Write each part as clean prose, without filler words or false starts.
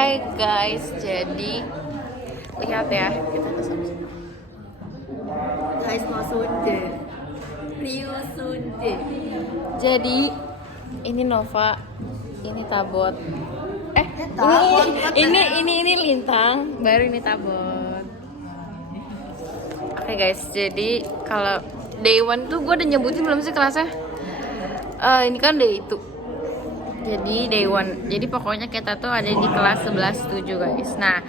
Hai guys, jadi lihat ya, kita Guys, mau sunde. Rio sunde. jadi ini Nova, ini Tabot. Tabot, Ini Lintang, baru ini Tabot. Oke guys, jadi kalau day one tuh gue udah nyebutin belum sih kelasnya? Ini kan day itu. Jadi day one. Jadi pokoknya kita tuh ada di kelas 11-7 guys. Nah,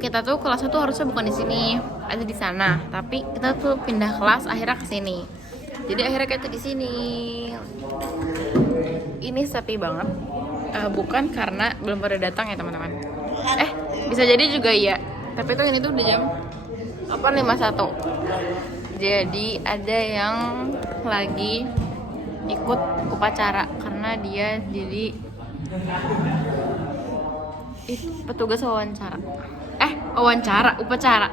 kita tuh kelasnya tuh harusnya bukan di sini, ada di sana. Tapi kita tuh pindah kelas akhirnya ke sini. Jadi akhirnya kita di sini. Ini sepi banget. Bukan karena belum pada datang ya teman-teman. Bisa jadi juga iya. Tapi tuh ini tuh udah jam 8.51. Jadi ada yang lagi ikut upacara karena dia jadi petugas upacara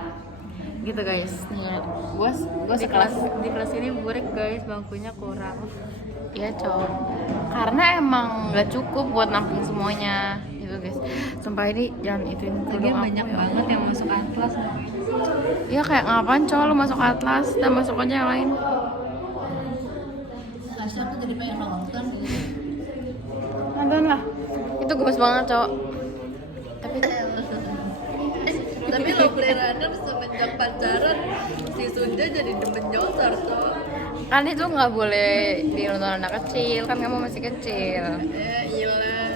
gitu guys. Nih gue Di kelas ini murid guys, bangkunya kurang. ya cowok karena emang nggak cukup buat nampung semuanya gitu guys. Sumpah ini jangan ituin kerudung aku Banyak ya. banget yang masuk atlas. Iya kayak ngapain cowok lu masuk atlas dan masuk aja yang lain. Harusnya aku jadi pengen nonton. Nonton lah, itu gemes banget cowok. Tapi lo runner semenjak pacaran si Sunda jadi demen nyosor tuh. Kan itu nggak boleh ditonton anak kecil, kan kamu masih kecil. Iyalah.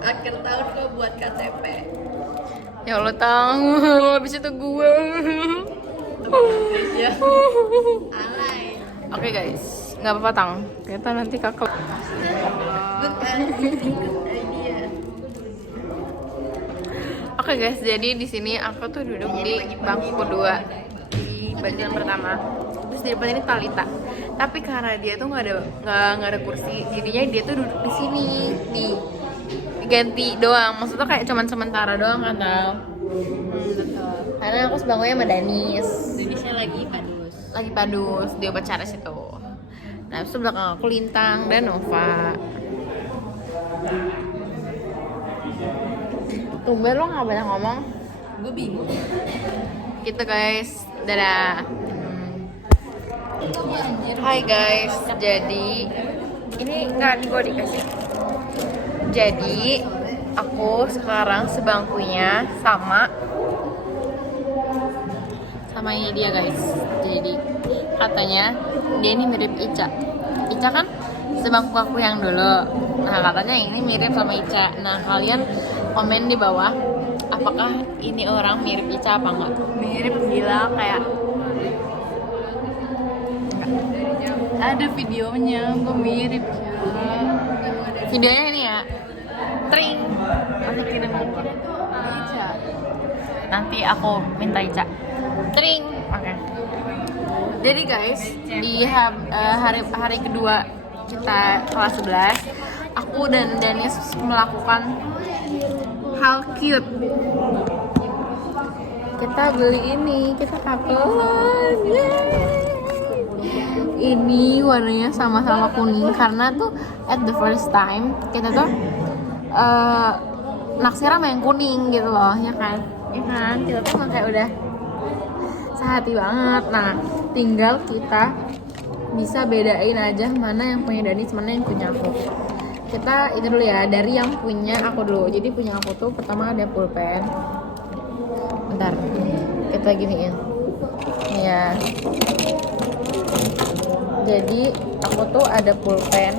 Akhir tahun kok buat KTP. Ya Allah tahu, habis itu gue. Ya. Alay. Oke guys, nggak apa-apa tang. Kita nanti kakak. Good idea. Oke guys, jadi di sini aku tuh duduk di bangku kedua di bagian pertama. Terus di depan ini Talita. Tapi karena dia tuh nggak ada kursi, jadinya dia tuh duduk di sini nih. Ganti doang, maksudnya kayak cuman sementara doang kan tau. Betul. Karena aku sebangkunya sama Danis. Indonesia lagi padus. Di upacara situ. Nah, terus belakang aku Lintang dan Nova. Tumben lo nggak banyak ngomong. Gue bingung. Gitu guys, dadah. Hai guys, jadi ini nggak gue dikasih. Jadi aku sekarang sebangkunya sama ini dia guys. Jadi katanya dia ini mirip Ica. Ica kan sebangku aku yang dulu. Nah katanya ini mirip sama Ica. Nah kalian komen di bawah apakah ini orang mirip Ica apa enggak? Mirip gila kayak ada videonya, gue mirip ya. Videonya ini ya. Tring. Nanti kirim Ica. Nanti aku minta Ica. Tring. Oke. Jadi guys, di hari kedua kita kelas 11, aku dan Danis melakukan hal cute. Kita beli ini, kita kapelan. Ini warnanya sama-sama kuning karena tuh at the first time kita tuh naksir sama yang kuning gitu loh, ya kan? Ya kan? Kita tuh kayak udah sehati banget. Nah, tinggal kita bisa bedain aja mana yang punya Danis, mana yang punya aku. Kita itu dulu ya, dari yang punya aku dulu. Jadi punya aku tuh pertama ada pulpen. Bentar, kita giniin. Nih ya. Jadi aku tuh ada pulpen,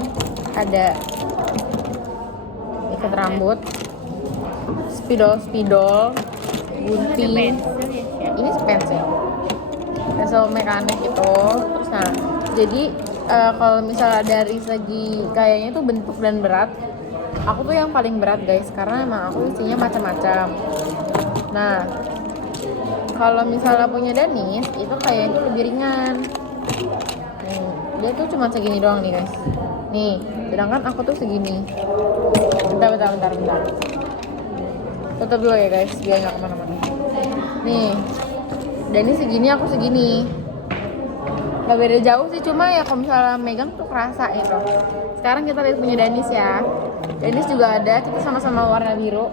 ada ikat rambut, spidol, gunting. Ini pensel mekanik itu. Terus nah, jadi kalau misalnya dari segi kayaknya itu bentuk dan berat, aku tuh yang paling berat guys, karena emang aku isinya macam-macam. Nah, kalau misalnya punya Danis itu kayaknya itu lebih ringan. Nih, dia tuh cuma segini doang nih guys. Nih, sedangkan aku tuh segini. Bentar. Tutup dulu ya guys, biar nggak kemana-mana. Nih, Danis segini, aku segini. Gak beda jauh sih, cuma ya kalau misalnya megang tuh kerasa gitu. Sekarang kita lihat punya Danis ya. Danis juga ada, kita sama-sama warna biru.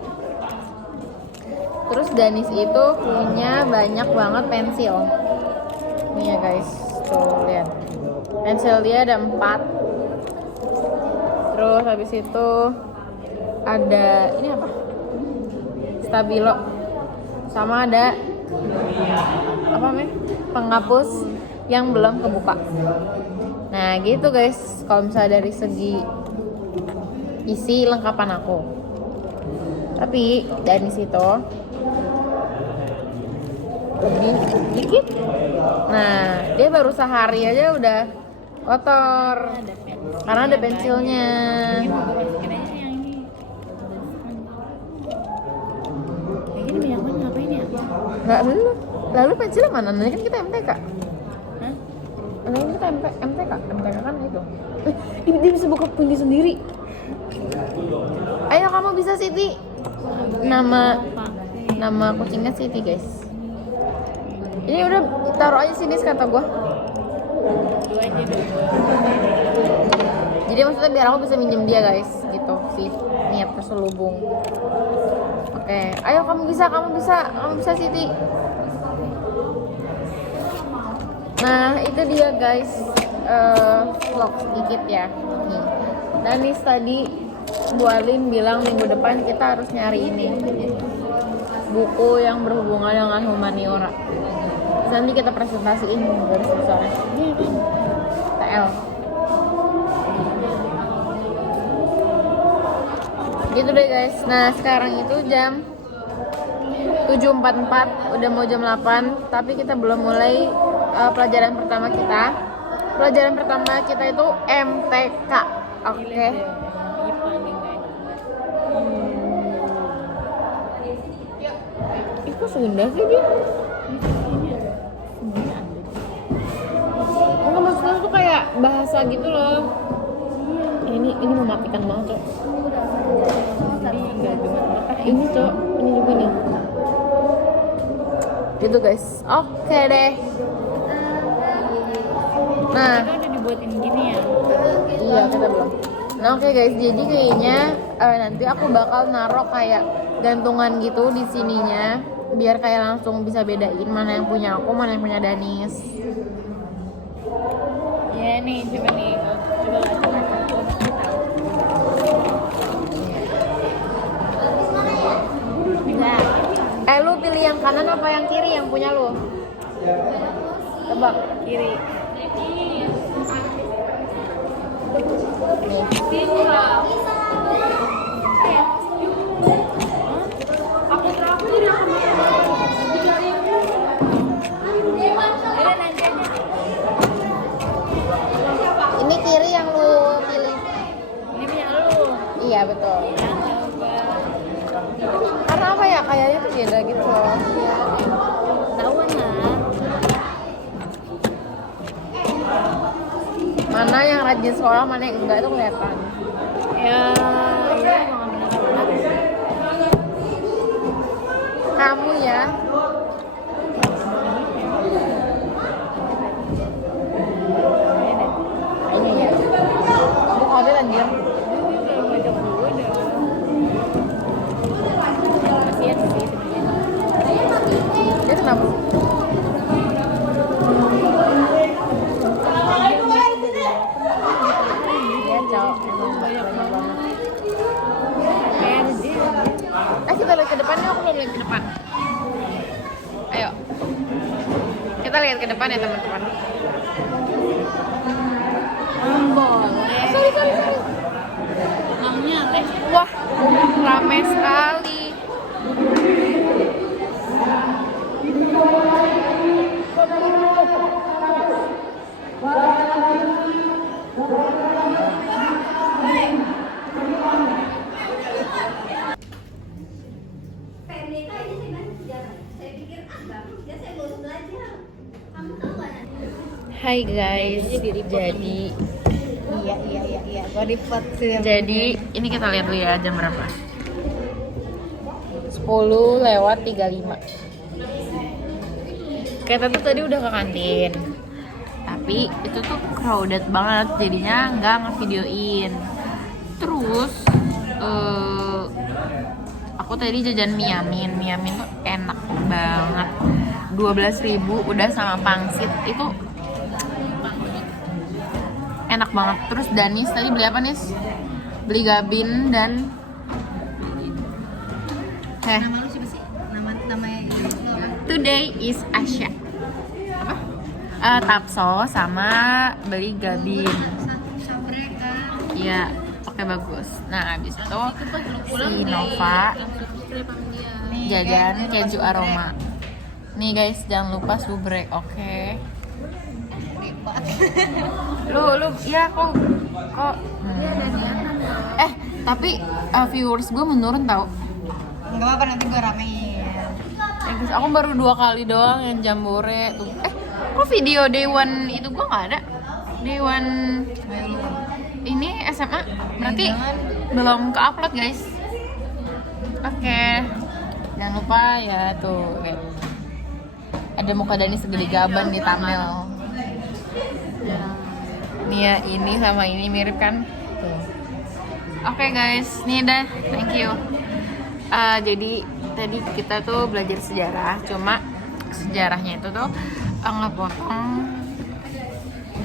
Terus Danis itu punya banyak banget pensil. Nih ya guys, tuh lihat. Pensil dia ada 4. Terus habis itu ada ini apa? Stabilo. Sama ada apa namanya? Penghapus yang belum kebuka. Nah gitu guys, kalau misalnya dari segi isi lengkapan aku. Tapi Danis itu lebih dikit. Nah dia baru sehari aja udah kotor karena ada pensilnya. Ini mau gue masukin aja yang ini. Kayak gini banyak banget ngapain ya? Nggak dulu. Lalu pensilnya mana? Nanti kan kita MTK. Hah? Nanti kan kita MTK. MTK kan itu. Dia bisa buka punya sendiri. Ayo kamu bisa Siti. Nama kucingnya Siti guys. Ini udah taruh aja sini kata gua. Dua aja deh. Jadi maksudnya biar aku bisa minjem dia guys, gitu sih niat terselubung. Oke, ayo kamu bisa Siti. Nah itu dia guys, vlog sedikit ya. Nih, Danis tadi Bu Alin bilang minggu depan kita harus nyari ini buku yang berhubungan dengan humaniora. Terus nanti kita presentasiin garis besarnya. TL. Gitu deh guys. Nah sekarang itu jam 7.44, udah mau jam 8, tapi kita belum mulai pelajaran pertama kita. Pelajaran pertama kita itu MTK. Oke. IPA nih guys. Itu Sunda sih dia. Enggak maksudnya tuh kayak bahasa gitu loh. Ini mematikan banget cok. Tapi enggak cuma Ini cok, ini juga nih. Gitu guys. Oke deh. Nah, kita udah dibuatin gini ya. iya kita belum. Nah oke guys, jadi kayaknya nanti aku bakal naruh kayak gantungan gitu di sininya, biar kayak langsung bisa bedain mana yang punya aku, mana yang punya Danis. Ya nih, coba nih. Coba coba. Bisa. Lu pilih yang kanan apa yang kiri yang punya lu? Tebak. Kiri. Ini kiri yang lu pilih. Ini punya lu. Iya betul. Ya, coba. Karena apa ya, kayaknya tuh beda gitu loh. Tahuan lah. Mana yang rajin sekolah, mana yang enggak itu kelihatan. Ya, iya emang benar-benar. Kamu ya. Ini ya. Kamu kode anjir. Belum ngajak gue dah. Kasihan sih sebenarnya. Dia kenapa? Iya cowok, emang banyak banget. Kita lihat ke depan yuk, aku belum lihat ke depan. Ayo. Kita lihat ke depan ya teman-teman. Boleh. Sorry. Namanya teh. Wah, ramai sekali. Hai guys, jadi Iya, gua report sih. Jadi ini kita lihat dulu ya jam berapa. 10:35. Kita tuh tadi udah ke kantin, tapi itu tuh crowded banget, jadinya nggak ngevideoin. Terus aku tadi jajan miamin. Miamin tuh enak banget. 12.000 udah sama pangsit. Itu enak banget. Terus Danis tadi beli apa, Nis? Beli gabin dan Nama lu siapa sih? Namanya itu apa? today is Asya. Apa? Tapso sama beli gabin. Sabreka. Iya, oke bagus. Nah, habis itu si Nova jajan keju aroma. Nih guys, jangan lupa subrek, oke? Lu ya kok tapi viewers gue menurun tau. Enggak apa-apa, nanti gue ramein. Guys, aku baru 2 kali doang yang jambore tuh. Kok video day one itu gue nggak ada? Day one ini SMA berarti belum ke-upload guys. Oke. Jangan lupa ya tuh. Ada muka Dani segede gaban di thumbnail. Nih ya, ini sama ini mirip kan? Tuh. Oke guys, nih dah, thank you. Jadi tadi kita tuh belajar sejarah, cuma sejarahnya itu tuh ngepotong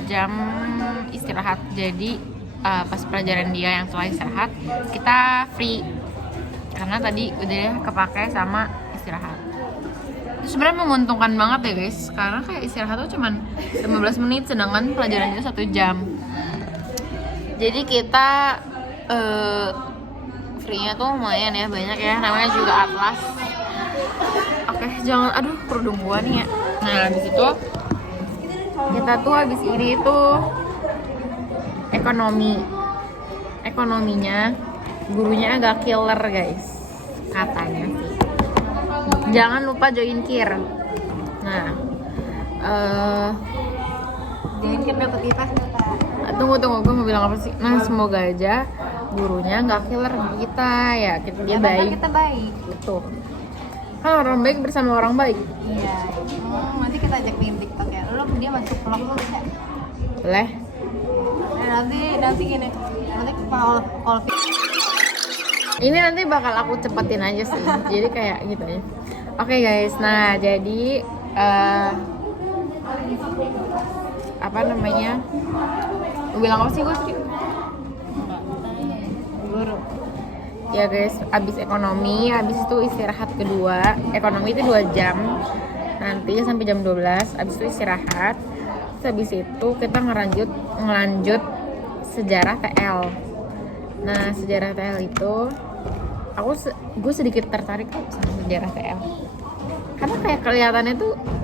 jam istirahat. Jadi pas pelajaran dia yang setelah istirahat kita free karena tadi udah kepake sama istirahat. Itu sebenarnya menguntungkan banget ya guys, karena kayak istirahat tuh cuman 15 menit sedangkan pelajaran itu 1 jam. Jadi kita free-nya tuh lumayan ya, banyak ya, namanya juga Atlas. Oke, jangan, aduh kerudung gua nih ya. Nah, habis itu kita tuh habis ini tuh ekonominya gurunya agak killer guys, katanya sih. Jangan lupa join KIR. Nah, Join kan dapet kipas tunggu, gue mau bilang apa sih? Nah, semoga aja gurunya nggak killer kita ya, dia baik. Kita baik. Betul. Kan orang baik bersama orang baik. Iya. Nanti kita ajak bikin TikTok ya. Dia masuk vlog lu bisa. Boleh. Nah, nanti gini. Nanti kalau Ini nanti bakal aku cepetin aja sih. Jadi kayak gitu ya. Oke guys, nah jadi apa namanya? Mau bilang apa sih gue? Guru. Ya guys, abis ekonomi, abis itu istirahat kedua. Ekonomi itu 2 jam. Nanti sampai jam 12, abis itu istirahat. Terus abis itu kita ngelanjut sejarah TL. Nah, sejarah TL itu gue sedikit tertarik sama sejarah TL. Karena kayak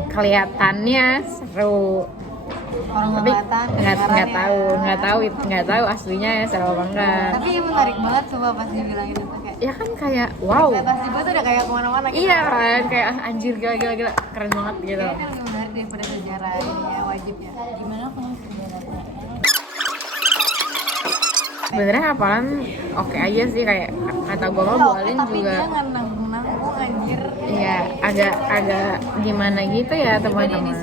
kelihatannya seru. orang Tapi kelihatan nggak tahu aslinya ya seru apa enggak. tapi menarik banget coba pas dibilangin itu kayak Ya kan kayak wow. ekspektasi gue tuh udah kayak kemana-mana gitu. Iya kan, kayak anjir gila keren banget gitu. Kayaknya lebih menarik daripada sejarah ini ya, wajib ya. Gimana kalau sejarah Sebenarnya hafalan oke aja sih, kayak kata gue mah bualin tapi juga. dia nggak nanggung anjir. Iya, agak gimana gitu ya teman-teman.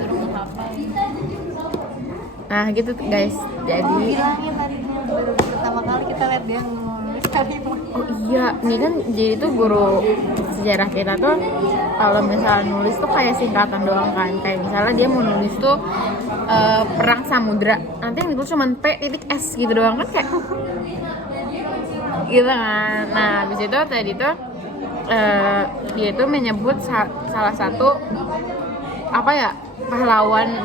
Nah gitu guys, jadi Bilangin tadinya baru pertama kali kita lihat dia nulis kalimat. oh iya, nih kan jadi tuh guru sejarah kita tuh kalau misalnya nulis tuh kayak singkatan doang kan. Kayak misalnya dia mau nulis tuh perang samudra, nanti yang ditulis cuma P.S gitu doang kan, kayak gitu kan. Nah habis itu tadi tuh dia tuh menyebut salah satu apa ya,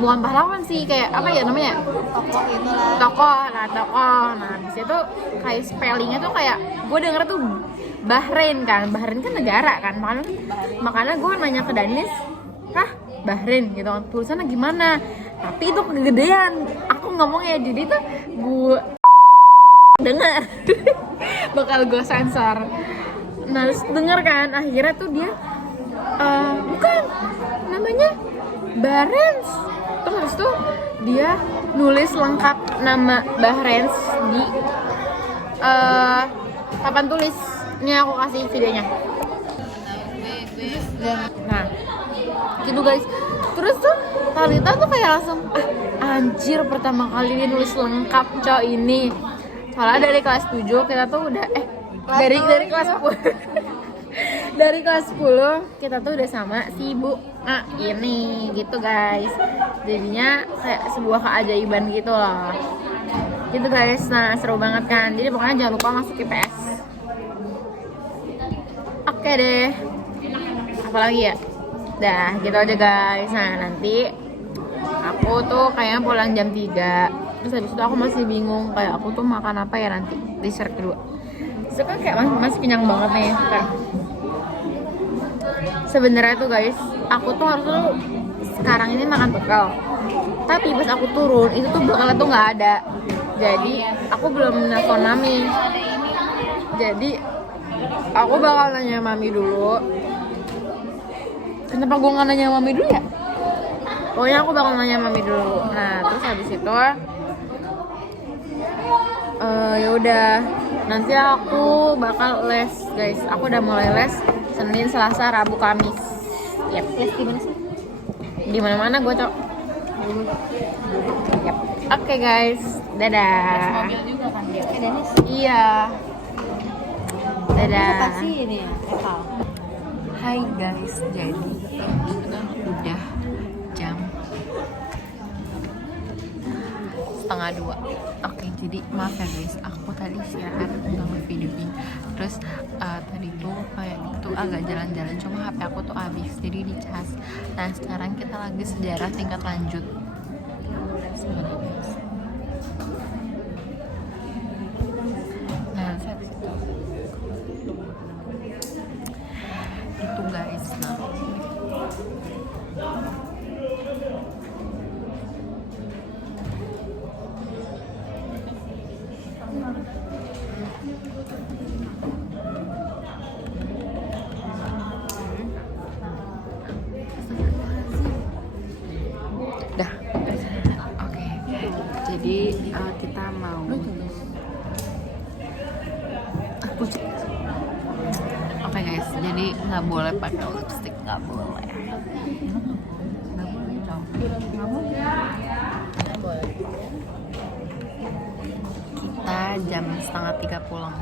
bukan pahlawan sih, kayak apa ya namanya, Tokoh itulah. tokoh. Nah habis itu kayak spellingnya tuh kayak gue denger tuh Bahrain kan negara kan, makanya gue nanya ke Danis, Bahrain gitu kan, tulisannya gimana, tapi itu kegedean aku ngomongnya, jadi tuh gue dengar bakal gue sensor. Nah denger kan, akhirnya tuh dia bukan namanya Bahrain. Terus tuh dia nulis lengkap nama Bahrain di papan tulis. Ini aku kasih videonya. Nah, gitu guys. Terus tuh Talita tuh kayak langsung anjir, pertama kali dia nulis lengkap cowok ini. Soalnya dari kelas 7 kita tuh udah dari kelas 10 Dari kelas 10 kita tuh udah sama si Bu A ini gitu guys. Jadinya kayak sebuah keajaiban gitu loh. Gitu guys, nah seru banget kan. Jadi pokoknya jangan lupa masuk IPS. Oke deh. Apalagi ya? Dah gitu aja guys. Nah nanti aku tuh kayaknya pulang jam 3. Terus habis itu aku masih bingung kayak aku tuh makan apa ya nanti dessert kedua. Itu kan kayak masih kenyang banget nih kan. Sebenarnya tuh guys, aku tuh harus tuh sekarang ini makan bekal. Tapi pas aku turun itu tuh bekalnya tuh nggak ada. Jadi aku belum nelfon mami. Jadi aku bakal nanya mami dulu. Kenapa gue nggak nanya mami dulu ya? Pokoknya aku bakal nanya mami dulu. Nah terus habis itu ya udah nanti aku bakal les guys. Aku udah mulai les Senin, Selasa, Rabu, Kamis. Yap. Les gimana sih? Di mana-mana gue cok. Yap. Oke guys, dadah. Mobil juga kan dia. Dennis. Iya. Dadah. Apa sih ini ya? Eval. Hai guys, jadi udah jam 1:30. Oke, jadi maaf ya guys, aku tadi istirahat nonton videonya. Terus tadi tuh kayak gitu agak jalan-jalan, cuma HP aku tuh habis jadi dicas. Nah sekarang kita lagi sejarah tingkat lanjut. Sebenarnya guys. Nah habis itu guys, nah dah. Oke, jadi kita mau Oke guys, jadi nggak boleh pakai lipstick, nggak boleh. Kita jam 2:30 pulang.